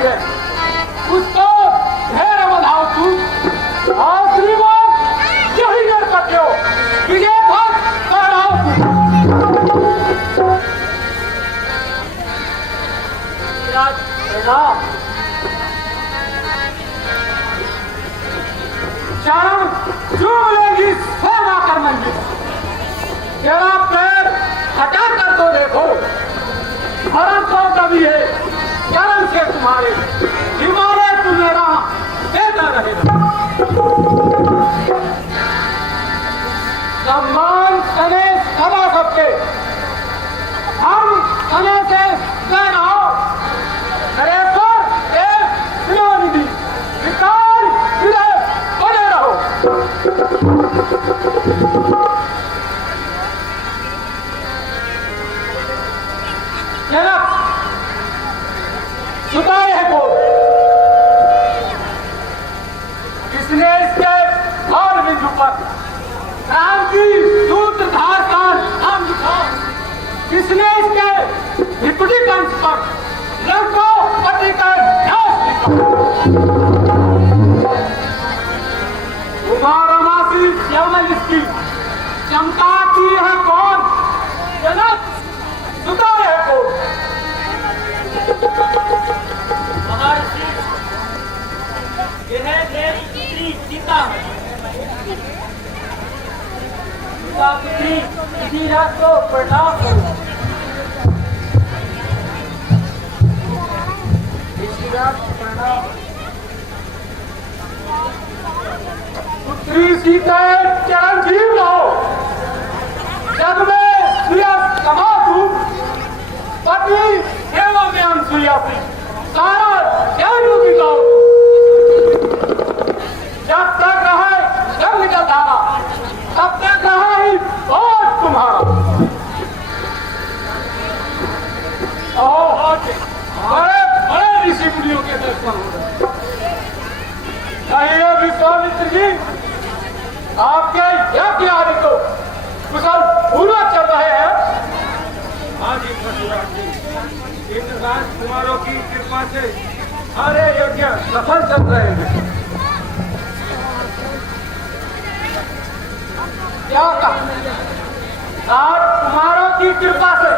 रही है उसको ढेर बधाओ तू और श्रीमान यही कर सकते हो विजय भक्त कराओ चरण चूम लेगी सेवा कर मंजिल तेरा पैर हटा कर तो देखो भरत तो कभी है चरण से तुम्हारे हिमालय तू मेरा देता रहेगा सम्मान सने सदा सबके हम सने से स्नेह हो अरे पर एक सिनोनिधि विकाल विरह बने रहो सुताए है को किसने इसके और बिंदु पर राम की सूत्रधार का नाम लिखा किसने इसके विपरीत अंश पर लंको पति का न्यास लिखा उमारमासी श्यामल इसकी चमकाती है कौन जनक सुताए है कौन महर्षि यह देवपुत्री सीता है पुत्री इसी रात को प्रणाम करो इसी रात प्रणाम पुत्री सीता चरण जीव रहो जग में सूर्य समा तू पति एवं में अनसुईया सारा ज्ञान दिखाओ जब तक रहे जंग का धारा तब तक रहा ही बहुत तुम्हारा बड़े बड़े ऋषि मुनियों के दर्शन हो रहे विश्वामित्र जी आपके यज्ञ आदि को कुशल पूर्वक चल रहे हैं हाँ जी परशुराम जी इंद्रराज कुमारों की कृपा से सारे यज्ञ सफल चल रहे हैं क्या कहा आज कुमारों की कृपा से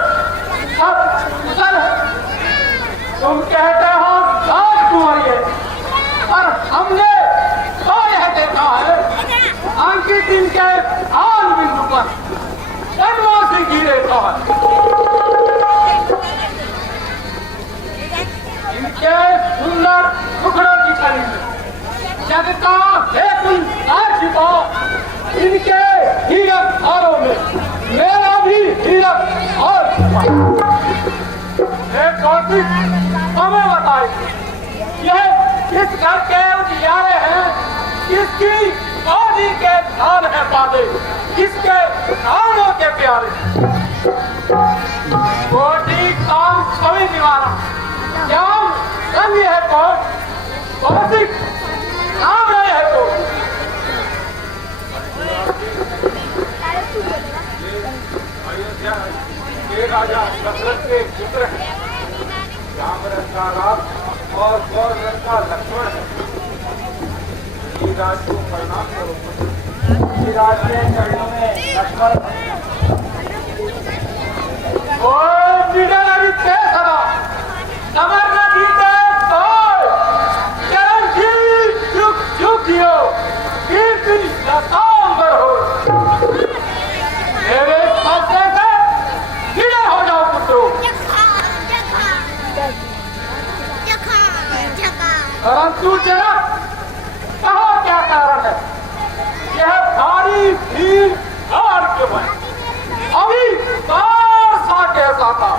सब कुशल है तुम कहते हो राजकुमारी है पर हमने तो यह देखा है अंकित इनके हाल बिंदु पर जन्मों से गिरे तो है इनके सुंदर टुकड़ों की छवि में जग का हेतु छिपा इनके हीरक हारों में मेरा भी हीरक और कौशिक हमें बताए यह किस घर के उजियारे हैं किसकी शादी के धान है पाले किसके प्राणों के प्यारे कोटि काम छवि निवारा श्याम रंग है कौन कौशिक नाम रहे है तो अयोध्या के राजा दशरथ के पुत्र हैं राम रथ का राम और गौर रथ का लक्ष्मण है राज को प्रणाम करो राज के चरणों में लक्ष्मण सदा समर न जीते चरण जी चुप चुकियो कीर्ति लतांबर हो मेरे फंसने से गिरे हो जाओ पुत्रों परंतु जनक कहो क्या कारण है यह भारी भीड़ हार क्यों है अभी सा कैसा था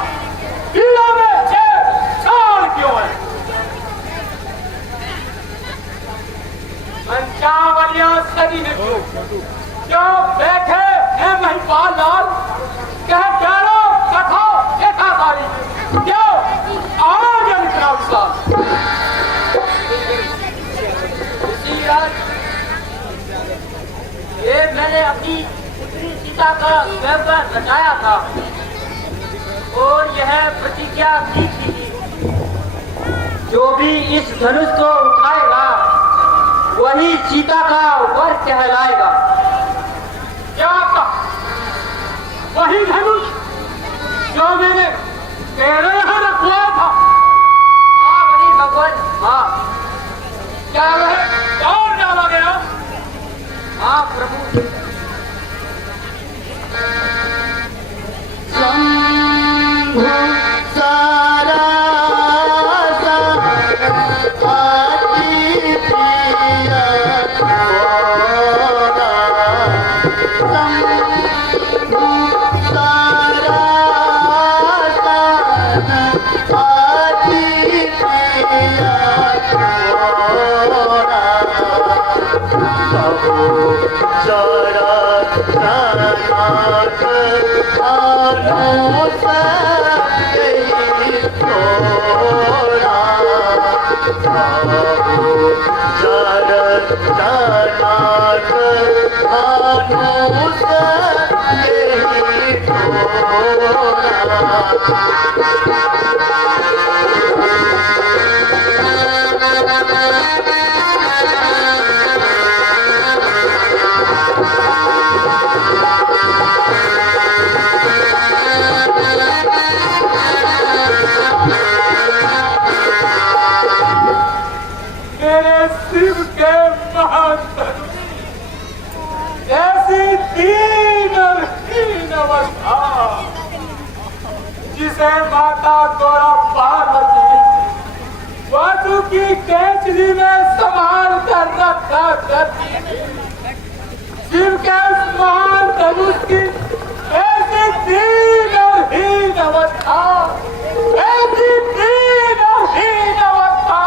भीड़ों में छेड़ क्यों है पंचावलियां सदी ने क्यों बैठे हैं महिपाल लाल कह प्यारो कथा एकाधारी क्यों आवाज इतना विशाल ये मैंने अपनी पुत्री सीता का व्यवहार रचाया था और यह प्रतिज्ञा की थी जो भी इस धनुष को उठाएगा वही सीता का वर कहलाएगा। क्या कहा? वही धनुष जो मैंने तेरे यहाँ रखवाया था। हाँ वही भगवान, हाँ। क्या वह और डाला गया? हाँ प्रभु। मेरे शिव के महान धनुष ऐसी दीन और हीन अवस्था जिसे माता गौरा पार्वती वासु की कैचरी में संभाल कर रखा करती थी। शिव के उस महान धनुष की ऐसी दीन और हीन अवस्था, ऐसी दीन और हीन अवस्था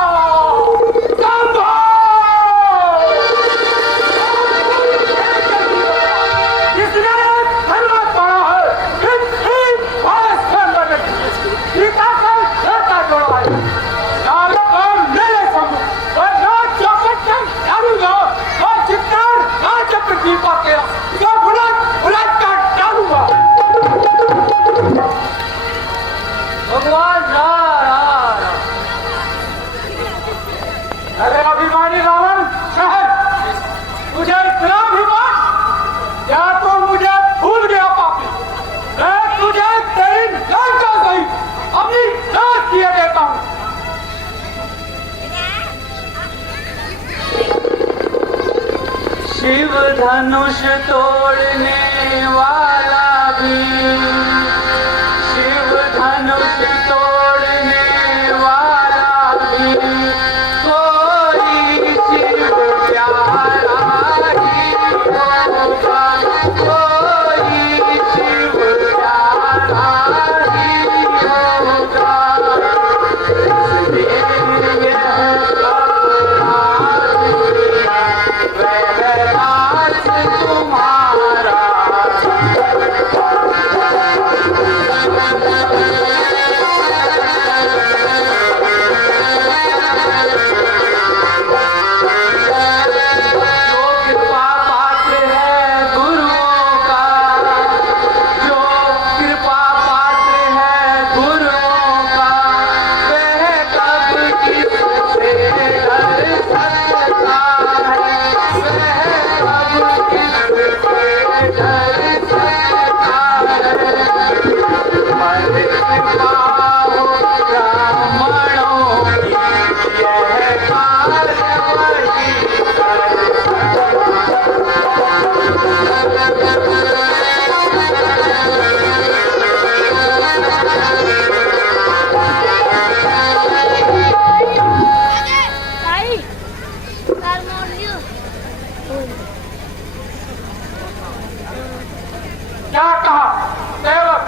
भगवान नारायण। अरे अभिमानी रावण शहर, मुझे इतना अभिमान, क्या तो मुझे भूल गया पापी? मैं तुझे तेरी लंका गई अपनी लाश दिए देता हूँ। शिव धनुष तोड़ने वाला भी, शिव धनुष तोड़ने वाला भी, कोई शिव प्यारा ही होगा, कोई शिव प्यारा ही होगा। इसलिए यह तुम्हारा क्या कहा? सेवक?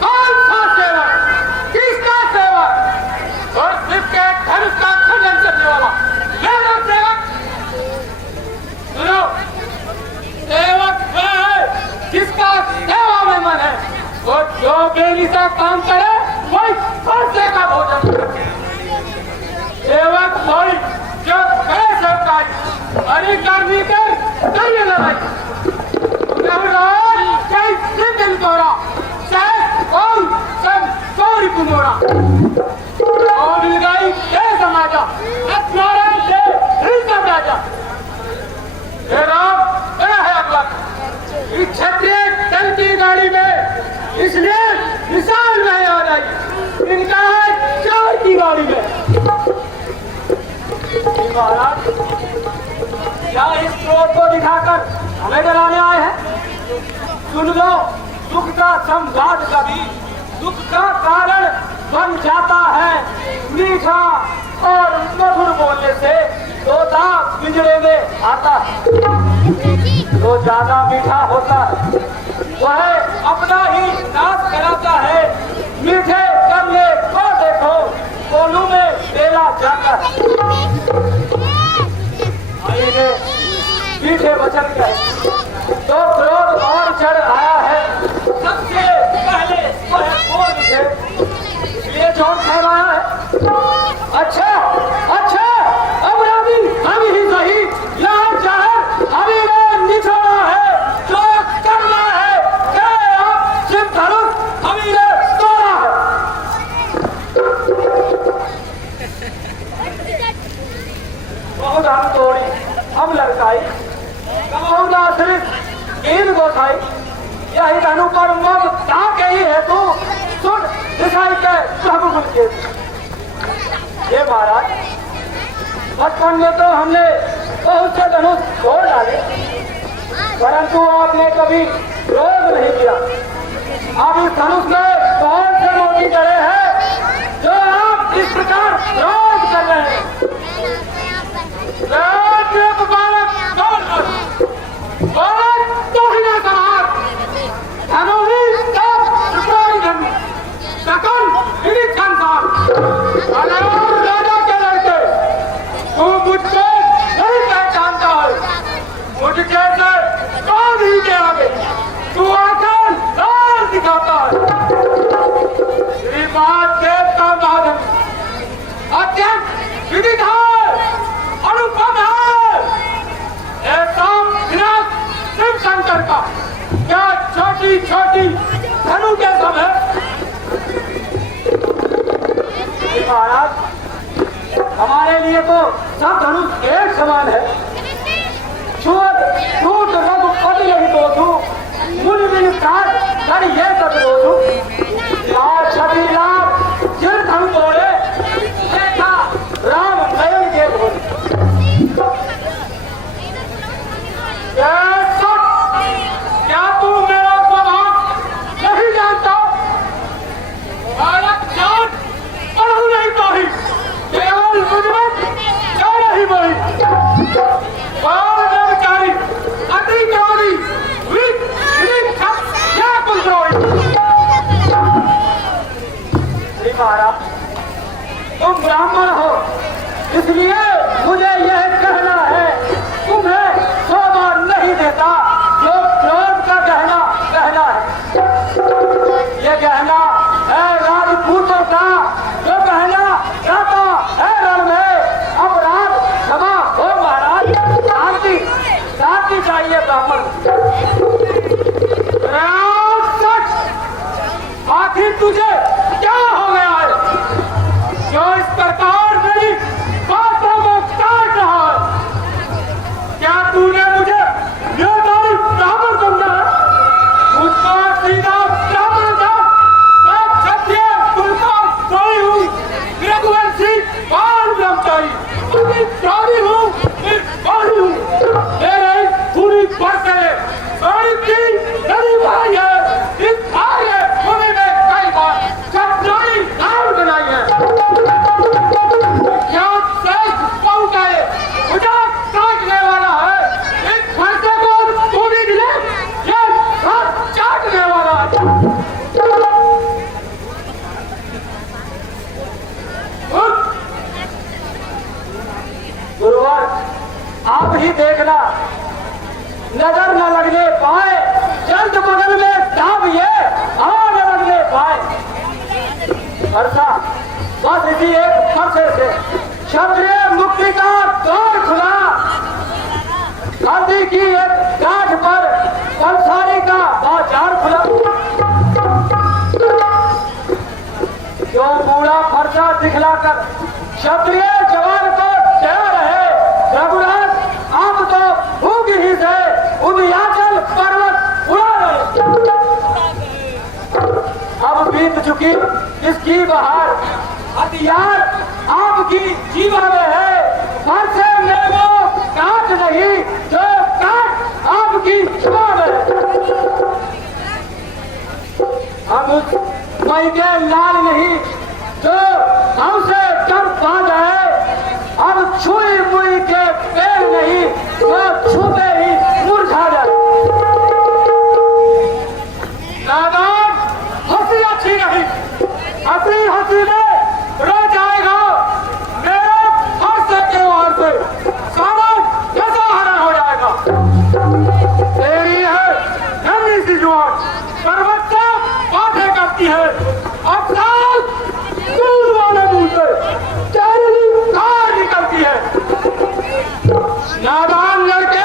कौन सा सेवक? किसका सेवक? और शिव के धनुष का खंडन करने वाला मेरा सेवक? सुनो, सेवक वह है जिसका सेवा में मन है, और जो बेली से काम करे वही फरसे का भोजन करे। सेवक वही जो करे सेवकाई, हरी करनी कर करिए लड़ाई। और सब सौरी कुमोरा और मिल गई मिसाल नहीं आ जाएगी। इनका है 4 की गाड़ी में। महाराज क्या इस क्रोध को दिखाकर हमें डराने आए हैं? सुन लो, दुख का संवाद कभी दुख का कारण बन जाता है। मीठा और मधुर बोलने से तोता पिंजरे में आता है। जो ज्यादा मीठा होता है वह अपना ही नाश कराता है। मीठे कमले को देखो, कोनों में बेला जाता है। आइए मीठे वचन कहे तो क्रोध और चढ़ आया है। सबसे पहले वह बोल थे, ये जोर ठहराया है। अच्छा अच्छा, अपराधी हम ही सही, यहाँ जाहिर हमें ने निछोड़ा है। जो करना है कि अब सिर्फ धनुष हमें ने तोड़ा है। बहुत हम तोड़ी, हम लड़काई, कमाऊ ना सिर्फ ईद गोसाई। यही धनु पर मम ताके ही है तू, सुन दिखाई के प्रभु गुण के। ये महाराज बचपन में तो हमने बहुत से धनुष तोड़ डाले, परंतु आपने कभी क्रोध नहीं किया। अब इस धनुष में कौन से मोती जड़े हैं जो आप इस प्रकार क्रोध कर रहे हैं? बालक तो ही ना समार धनुही तब सुपारी धनु सकल विविध संसार। अरे राजा के लड़के, तू मुझसे नहीं पहचानता है। मुझके से कौन ही के आगे तू आकर लाल दिखाता है। श्रीमान देव का माधव अत्यंत विविध है, अनुपम है। ऐसा विनाश शिव शंकर का क्या छोटी छोटी धनु के समय। महाराज हमारे लिए तो सब धनुष एक समान है। छूट छूट रघुपति नहीं दोषू, मुनि मिल काट कर ये सब दोषू। लाल छवि लाभ जिन धनु तोड़े, देखा राम नयन के भोले। क्या तू मेरा स्वभाव नहीं जानता? बालक जान पढ़ू नहीं तो ही केवल मुझमें क्या नहीं बोली। कर्मचारी अधिकारी क्या कुछ महाराज तुम ब्राह्मण हो, इसलिए मुझे यह कहना है, तुम्हें शोभा नहीं देता जो क्रोध का गहना कहना है। ये गहना है राजपूतों का, जो गहना रहता है रण में। अपराध क्षमा हो महाराज, शांति शांति चाहिए ब्राह्मण। आखिर तुझे क्या हो गया है जो इस प्रकार मेरी बातों को काट रहा है? क्या तूने मुझे निर्दयी ब्राह्मण समझा है? मुझको सीधा ब्राह्मण था, मैं क्षत्रिय कुलकार सोई हूँ, रघुवंशी बाल ब्रह्मचारी, अति प्राणी हूँ, निर्वाणी हूँ। मेरे पूरी बरसे बड़ी की नदी भाई है। इस भाई भूमि में कई बार क्षत्रिय नाम बनाई है। क्या शेष बहु गए मुझे काटने वाला है? इस फरसे को पूरी दिले ये हाथ चाटने वाला है। गुरुवर आप ही देखना, नजर न लगने पाए, जल्द बगल में दाबिए, आग लगने पाए। फरसा बस इसी एक फरसे से क्षत्रिय मुक्ति का द्वार खुला। हल्दी की एक गांठ पर कंसारी का बाजार खुला। जो बूढ़ा फरसा दिखलाकर क्षत्रिय जवान को दे रहे, रघुराज आप तो भूख ही से उदियाचल पर्वत उड़ा रहे। अब बीत चुकी इसकी बहार, हथियार आपकी जीवा में है, पर से में वो काट नहीं जो काट आपकी जीवा में है। हम उस मई के लाल नहीं जो हमसे डर पा गए, अब छुई मुई के पेड़ नहीं जो छूते ही मुरझा जाए। नादान हंसी अच्छी नहीं, हंसी हंसी में रो जाएगा मेरे हंस के वार से सारा कैसा हरण हो जाएगा। तेरी है नन्ही सी जुआन पर बच्चा बातें करती है, अब साल दूध वाले मुंह से तेरी कार निकलती है। नादान लड़के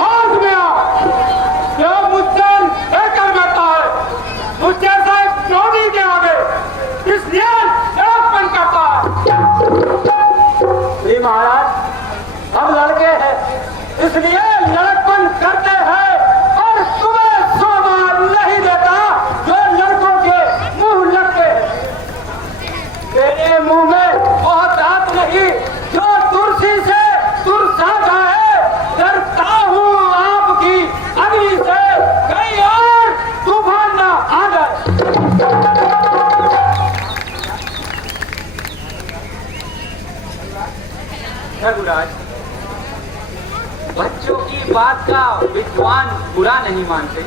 हाथ में आ, जो मुझसे लेकर बैठा है, मुझसे से क्रोधी के आगे इसलिए लड़कपन करता है। जी महाराज, हम लड़के हैं इसलिए लड़कपन करते हैं, और तुम्हें सोमार नहीं देता जो लड़कों के मुंह लगते हैं। तेरे मुंह में बहुत दांत नहीं जो तुलसी से तुरसा जाए, डरता हूँ आपकी अग्नि से कहीं और तूफान ना आ जाए। रघुराज, बच्चों की बात का विद्वान बुरा नहीं मानते।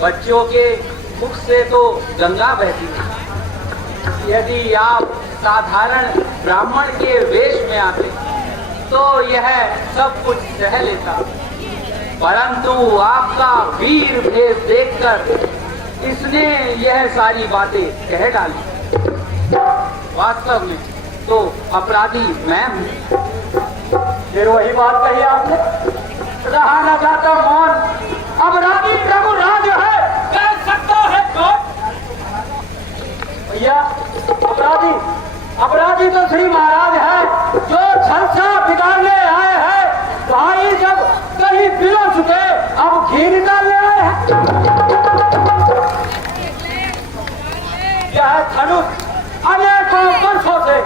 बच्चों के मुख से तो गंगा बहती है। यदि आप साधारण ब्राह्मण के वेश में आते तो यह सब कुछ सह लेता, परंतु आपका वीर भेद देखकर इसने यह सारी बातें कह डाली। वास्तव में तो अपराधी मैं हूँ। फिर वही बात कही आपने, रहा न जाता मौन, अब रानी रघुराज है, कह सकता है कौन। भैया अपराधी तो श्री महाराज है जो छलसा बिगाड़ने आए हैं। भाई जब कहीं बिलो चुके अब घी निकालने आए हैं। यह धनुष अनेकों वर्षों से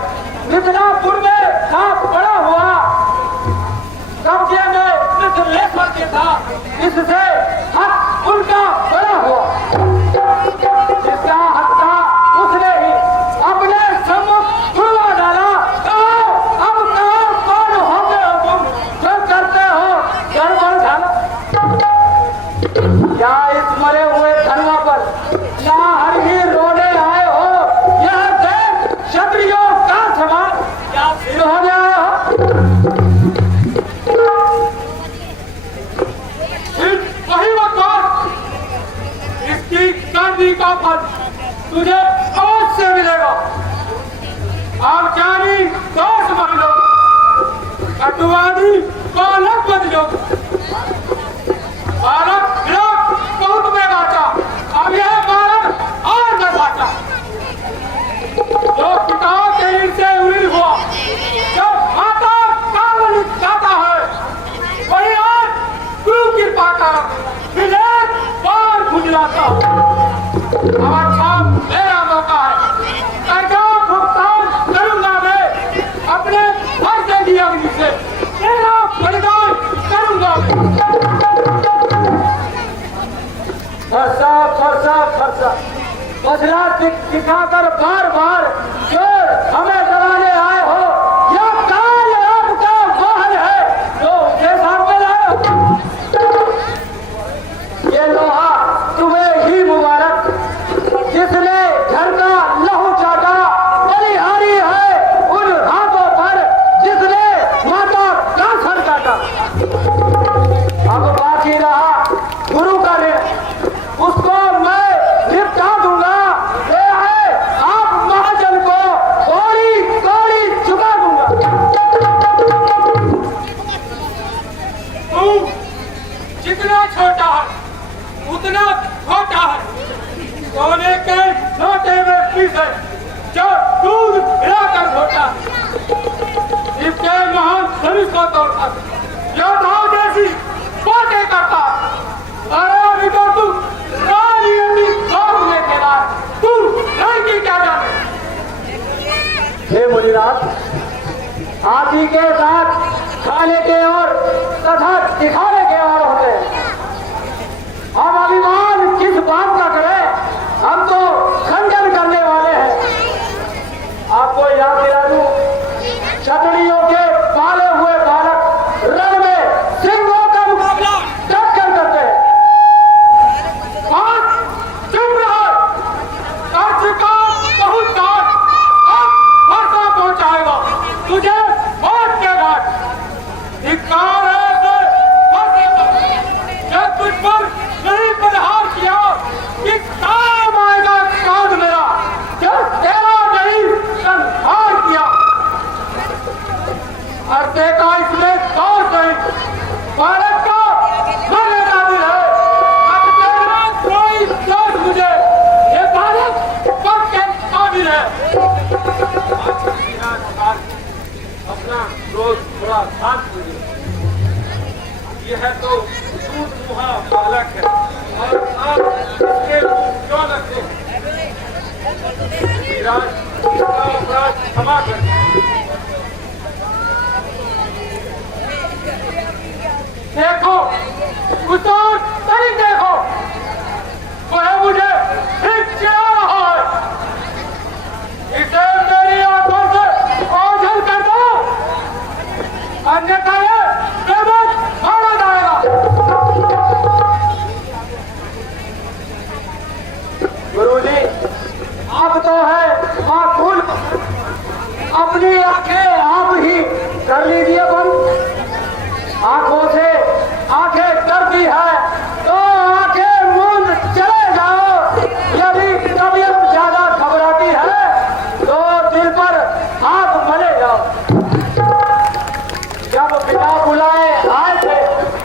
मिथिलापुर में था पड़ा हुआ, कब्जे में मिथिलेश्वर के था, इससे हक उनका बड़ा हुआ। जिसका हक था उसने ही अपने सम्मुख छुड़वा डाला। अब कहो कौन होते हो तुम जो करते हो गड़बड़ डाला। क्या इस मरे हुए धनवा पर नाहर ही रोने आए हो, यह देख क्षत्रियों का सवाल क्या सिर होने आए हो। वही वक्त इसकी करनी का फल तुझे अवश्य मिलेगा। आप जानी दोष मान लो, कटुवादी बालक बदलो। बालक बहुत में बाचा, अब यह बालक और न बाचा। जो किताब तेरी से उड़ी हुआ, जब माता काल जाता है, वही आज गुरु कृपा का विवेक बार गुजराता। अब अच्छा मेरा मौका है, कर्जा भुगतान करूंगा मैं अपने फर्ज की अग्नि से, तेरा बलिदान करूंगा मैं। फरसा बसरा दिखाकर बार बार जो हमें डराने आए हो, यह काल आपका वाहन है जो उनके सामने लाए हो। ये लोहा तुम्हें ही मुबारक जिसने घर का लहू चाटा, बलिहारी है उन हाथों पर जिसने माता का सर काटा। अब बाकी रहा गुरु का ऋण, उसको मैं निपटा दूंगा। ये है आप महाजन को कौड़ी कौड़ी चुका दूंगा। तू जितना छोटा है उतना छोटा है। सोने के लोटे में पीसे जो दूध मिलाकर घोटा, इसके महान शरीर को तोड़कर योद्धाओं जैसी बातें करता। अरे अभी तो तू रानी अपनी गौर में खेला। विलास हाथी के साथ खाने के और तथा दिखाने के और होते हैं। हम अभिमान किस बात का करें, हम तो खंडन करने वाले हैं। आपको याद दिला दूं, क्षत्रियों के पाले हुए बालक रण में सिंहों का मुकाबला डटकर करते हैं। आज चुप रहो, कर्ज का बहुत घाट अब वर्षा पहुंचाएगा तुझे मौत के घाट। धिक्कार है जब तुझ पर नहीं प्रहार किया कि काम आएगा कांड मेरा, जब तेरा नहीं संहार किया। अर्थे का इसमें दोष नहीं, भारत का मरने का दिल है। अब तेरा कोई दोष मुझे, ये भारत पद के काबिल है। अपना क्रोध थोड़ा शांत कीजिए। यह तो सूद मुहा बालक है और आप इसके मुंह क्यों रखते हैं? धीराज, इसका अपराध क्षमा कर दीजिए। देखो कुछ और तरीक देखो, वह मुझे ठीक चिढ़ा रहा है। इसे मेरी आंखों से ओझल कर दो, अन्यथा ये बेबस मारा जाएगा। गुरुजी, अब तो है माखूल, अपनी आंखें आप ही कर लीजिए बंद। आंखों से आंखें डरती है तो आंखें मूंद चले जाओ। यदि तबीयत ज्यादा घबराती है तो दिल पर हाथ मले जाओ। जब बिना बुलाए आए थे,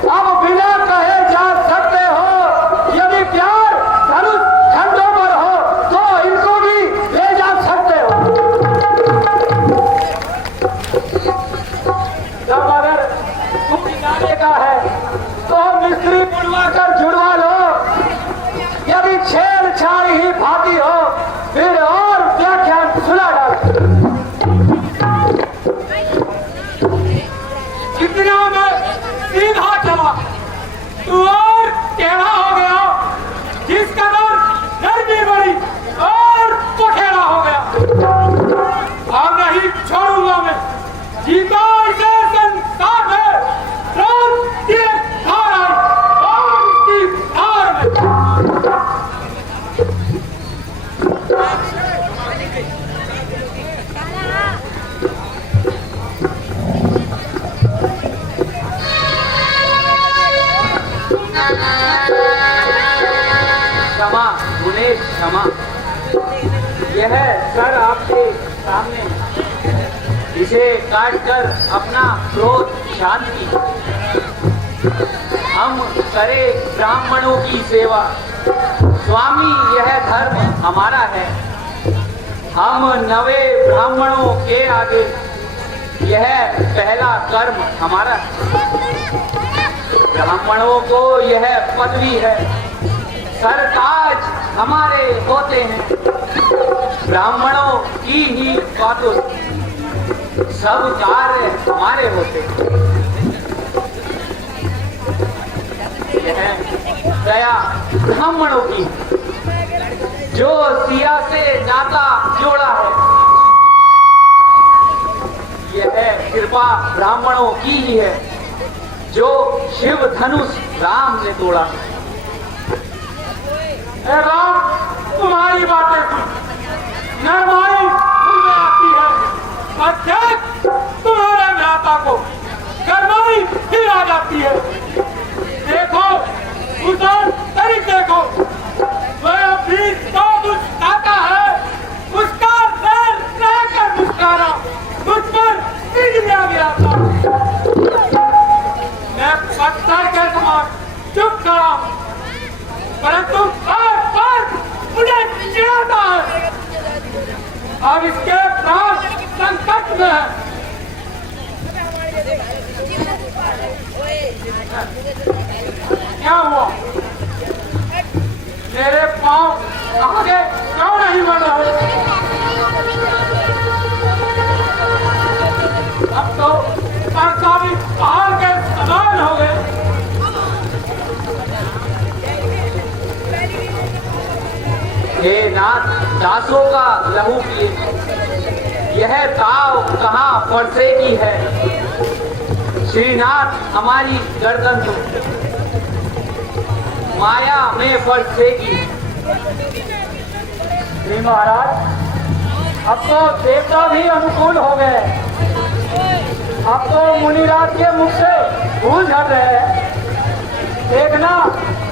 अब बिना कहे जा सकते हो। यदि प्यार धनुष झंडों पर हो तो इनको भी ले जा सकते हो। जब अगर तुम जाने का है तो मिस्त्री बुलवा कर जुड़वा लो। यदि छेड़छाड़ ही भाती हो फिर और व्याख्यान सुना डालो। कितना में सीधा चला तू और टेढ़ा हो गया, जिस कदर नरमी बढ़ी और पखेड़ा हो गया। अब नहीं छोड़ूंगा मैं, जीता इसे संसार में, रात की धार आई और इसकी धार में। क्षमा गुनेश क्षमा, यह सर आपके सामने है। इसे काटकर अपना क्रोध शांत कीजिए। हम करे ब्राह्मणों की सेवा, स्वामी यह धर्म हमारा है। हम नवे ब्राह्मणों के आगे यह पहला कर्म हमारा है। ब्राह्मणों को यह पदवी है, सरताज हमारे होते हैं। ब्राह्मणों की ही बातों सब कार्य हमारे होते हैं। यह दया ब्राह्मणों की, जो सिया से नाता जोड़ा है। यह कृपा ब्राह्मणों की ही है, जो शिव धनुष राम ने तोड़ा है। राम, तुम्हारी बातें सुन, नरमाई मुझ में आती है और देख तुम्हारे भ्राता को गरमाई फिर आ जाती है। देखो उस तरीक देखो, वह भी तो मुस्कुराता है, उसका रैन रहकर मुस्कुराना मुझ पर बिजलियां गिराता। मैं पत्थर के समान चुप खड़ा हूं, परंतु बार बार मुझे चिढ़ाता है। अब इसके प्राण संकट में है। क्या हुआ? मेरे पांव आगे क्यों नहीं बढ़ रहे? सारी पहाड़ के समान हो गए। हे नाथ, दासों का लहू पिए, यह ताव कहाँ फरसेगी है। श्रीनाथ हमारी गर्दन तो माया में फरसेगी। श्री महाराज, अब तो देवता भी अनुकूल हो गए। अब तो मुनिराज के मुख से भूल झड़ रहे हैं। देखना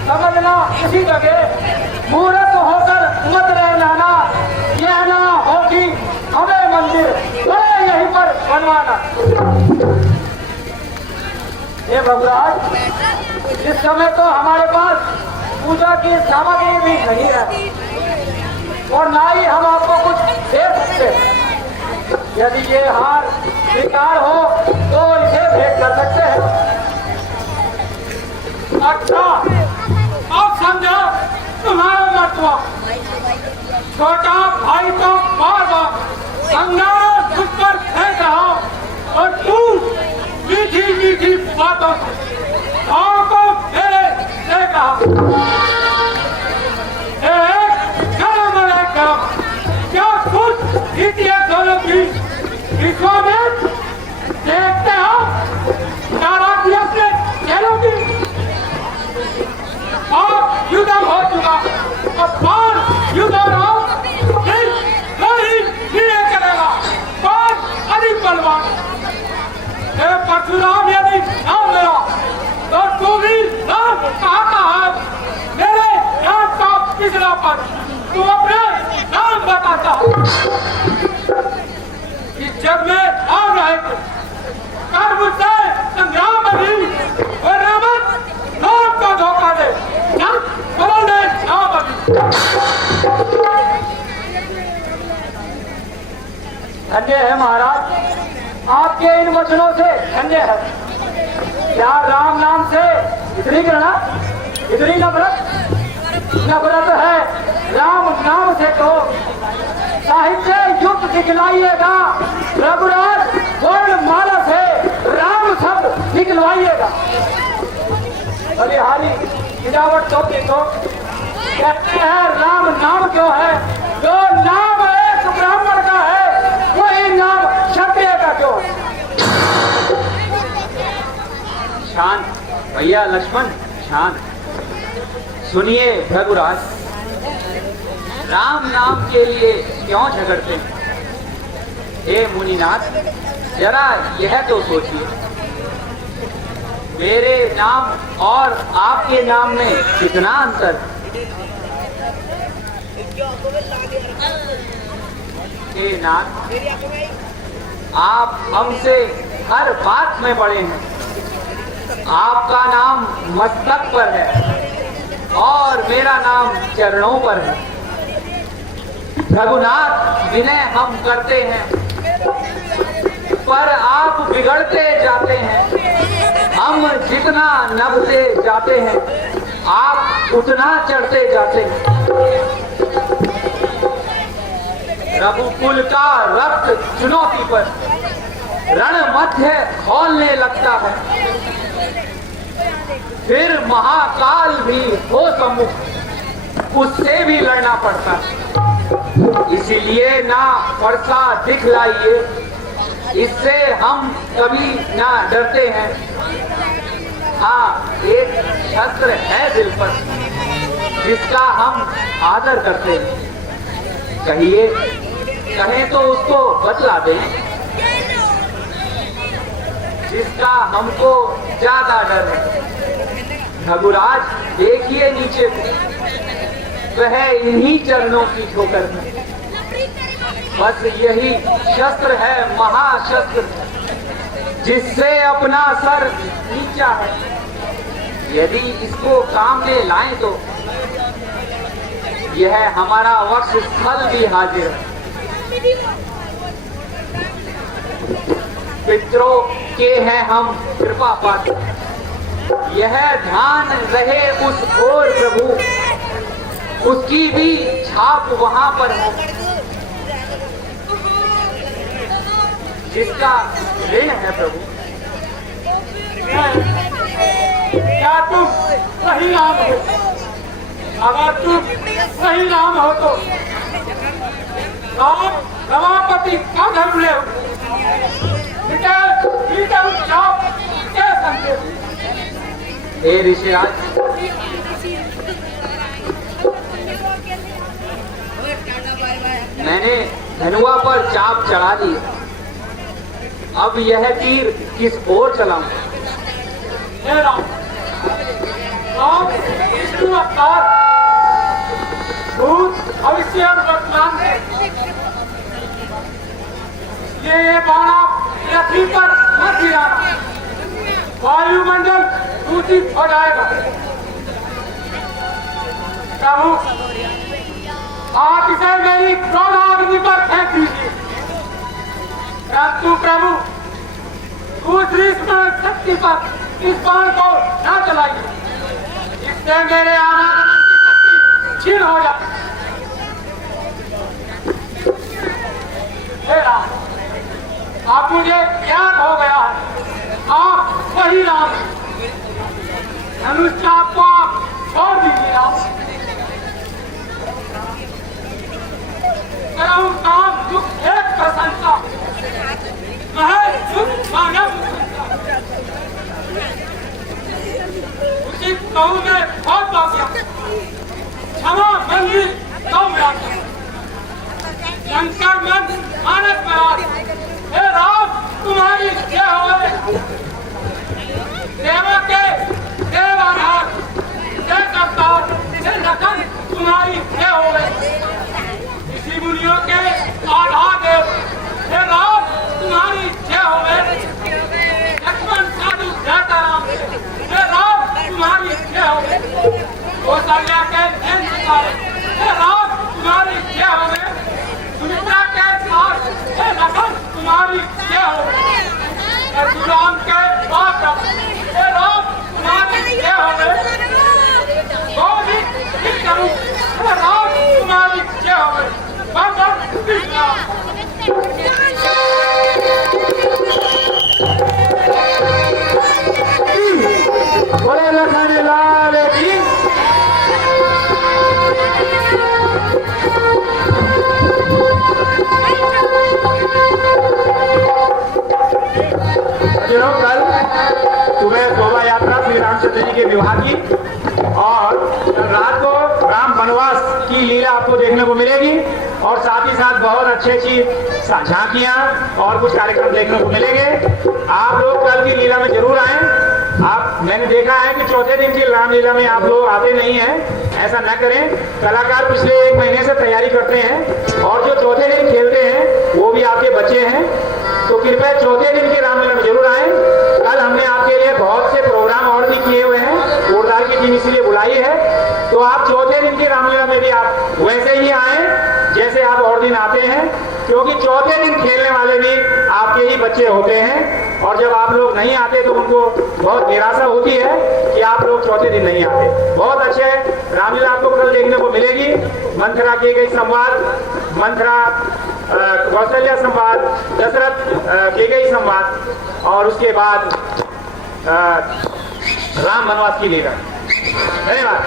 समझना इसी जगह मूर्ख होकर मत रह जाना। यह ना हो कि हमें मंदिर बड़े यहीं पर बनवाना। हे भगुराज, इस समय तो हमारे पास पूजा की सामग्री भी नहीं है और ना ही हम आपको कुछ दे सकते। यदि ये हार स्वीकार हो तो इसे भेंट कर सकते हैं। अच्छा, अब समझो तुम्हारा मतलब छोटा भाई तो बार बार अंगारा खुद पर फेंक रहा और तू मीठी मीठी बातों से भाव को मेरे दे कहा। क्या कुछ इतिया दोनों की विश्वामित्र देखते हो? नाराज अपने चेलों की और युद्ध हो चुका। अब कौन युद्ध हो रहा नहीं करेगा? कौन अधिक बलवान? परशुराम यदि नाम लेगा तो तू भी नाम कहता है। मेरे नाम का पिछला पर तू अपने नाम बताता कि जब मैं आ रहे थे कर मुझसे संग्राम में भी वो रावत नाम को धोखा दे बोले नाम अभी। धन्य है महाराज, आपके इन वचनों से धन्य है। क्या राम नाम से इतनी घृणा, इतनी नफरत है राम नाम से तो साहित्य युक्त दिखलाइएगा। रघुराज वर्ण माला से राम शब्द निकलवाइएगा। बलिहारी गिरावट तो कहते हैं राम नाम क्यों है? जो नाम एक ब्राह्मण का है वही नाम क्षत्रिय का क्यों है? शांत भैया लक्ष्मण, शांत। सुनिए भृगुराज, राम नाम के लिए क्यों झगड़ते हैं? हे मुनिनाथ, जरा यह तो सोचिए, मेरे नाम और आपके नाम में कितना अंतर है? हे नाथ, आप हमसे हर बात में बड़े हैं। आपका नाम मस्तक पर है और मेरा नाम चरणों पर है। रघुनाथ, विनय हम करते हैं पर आप बिगड़ते जाते हैं। हम जितना नभते जाते हैं आप उतना चढ़ते जाते हैं। रघुकुल का रक्त चुनौती पर रण मध्य खोलने लगता है। फिर महाकाल भी हो सम्मुख, उससे भी लड़ना पड़ता है। इसीलिए ना फरसा दिखलाइए, इससे हम कभी ना डरते हैं। हाँ, एक शस्त्र है दिल पर जिसका हम आदर करते हैं। कहिए, कहें तो उसको बतला दें, जिसका हमको ज्यादा डर है। रघुराज, देखिए नीचे वह इन्हीं चरणों की ठोकर में। बस यही शस्त्र है, महाशस्त्र, जिससे अपना सर नीचा है। यदि इसको काम में लाएं तो यह हमारा वक्ष स्थल भी हाजिर है। पितरों के हैं हम कृपा पात्र, यह ध्यान रहे उस ओर प्रभु, उसकी भी छाप वहां पर हो। जिसका ऋण है प्रभु क्या तुम सही राम हो? अगर तुम सही राम हो तो राम रमापति का धर्म ले के संदेश। हे ऋषिराज, मैंने धनुआ पर चाप चढ़ा दी। अब यह तीर किस ओर चलाऊं? हे राम, राम विष्णु अवतार, भूत भविष्य और वर्तमान है। ये बाणा पृथ्वी पर मत गिराना, वायुमंडल दूषित हो जाएगा। प्रभु, आप इसे मेरी क्रोधाग्नि पर फेंक दीजिए। परंतु प्रभु, दूसरी स्मरण शक्ति पर इस बाण को न चलाइए, इससे मेरे आनागमन की शक्ति क्षीण हो जाए। हे राम, आप मुझे ज्ञान हो गया है, आप वही राम हैं। धनुष चाप को आप छोड़ दीजिए राम। करऊं काम दुख एक प्रशंसा, महल सुख मानव प्रशंसा। उचित कहूं में बहुत हो गया, क्षमा मंदिर गौ में आता, शंकर मन मानस में आ। हे राम, तुम्हारी जय हो। देवा के देव आधार, जय करतार, हे लखन तुम्हारी जय हो। ऋषि मुनियों के आधार देव, हे राम तुम्हारी जय हो। लक्ष्मण साधु जयता राम, हे राम तुम्हारी जय हो। कौशल्या के नैन सितारे, हे राम तुम्हारी जय हो। सुमित्रा के साथ, हे लखन तुम्हारी जय हो। परशुराम के बाप, हे राम तुम्हारी जय हो। गोविंद करूं, हे राम तुम्हारी जय हो। बोले लखन लाल की। कल सुबह शोभा यात्रा श्री रामचंद्र जी के विवाह की, और रात को राम वनवास की लीला आपको देखने को मिलेगी, और साथ ही साथ बहुत अच्छी झांकियां और कुछ कार्यक्रम देखने को मिलेंगे। आप लोग कल की लीला में जरूर आए। मैंने देखा है कि चौथे दिन की रामलीला में आप लोग आते नहीं हैं, ऐसा न करें। कलाकार पिछले 1 महीने से तैयारी करते हैं, और जो चौथे दिन खेलते हैं वो भी आपके बच्चे हैं, तो कृपया चौथे दिन की रामलीला में जरूर आए। कल हमने आपके लिए बहुत से प्रोग्राम और भी किए हुए हैं, उड़दार की टीम इसलिए बुलाई है, तो आप चौथे दिन की रामलीला में भी आप वैसे ही आए जैसे आप और दिन आते हैं, क्योंकि चौथे दिन खेलने वाले भी आपके ही बच्चे होते हैं, और जब आप लोग नहीं आते तो उनको बहुत निराशा होती है कि आप लोग चौथे दिन नहीं आते। बहुत अच्छे रामलीला आपको कल देखने को मिलेगी। मंथरा की गई संवाद, मंथरा कौशल्या संवाद, दशरथ की गई संवाद, और उसके बाद राम वनवास की लीला। धन्यवाद।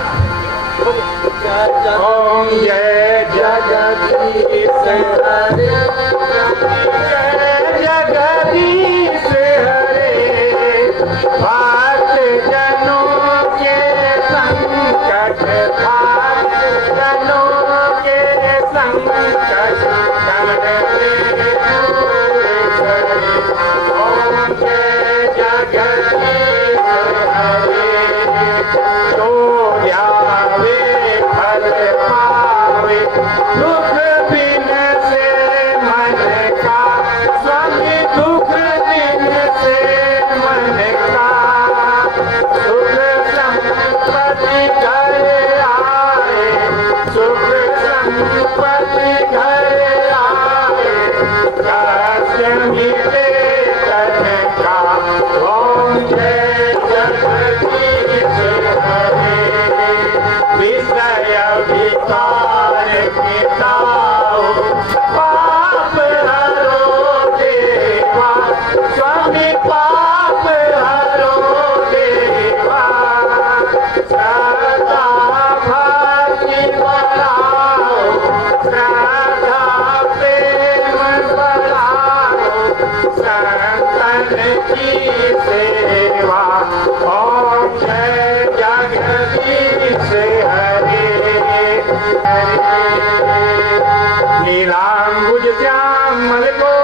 ओम जय जगदीश हरे, जय जगदीश हरे, भक्त जनों के संकट, भक्त जनों के संकट हरते ओम जय जगदीश हरे, तो ध्यावे फल पावे, दुख बिन से मन का, स्वामी दुख बिन से मन का, सुख संपत्ति घर आए, सुख संपत्ति घर आए, श्रद्धा प्रेम बढ़ाओ संतन की सेवा। ओम जय जगदीश हरे हरे। नीलांबुज श्यामल को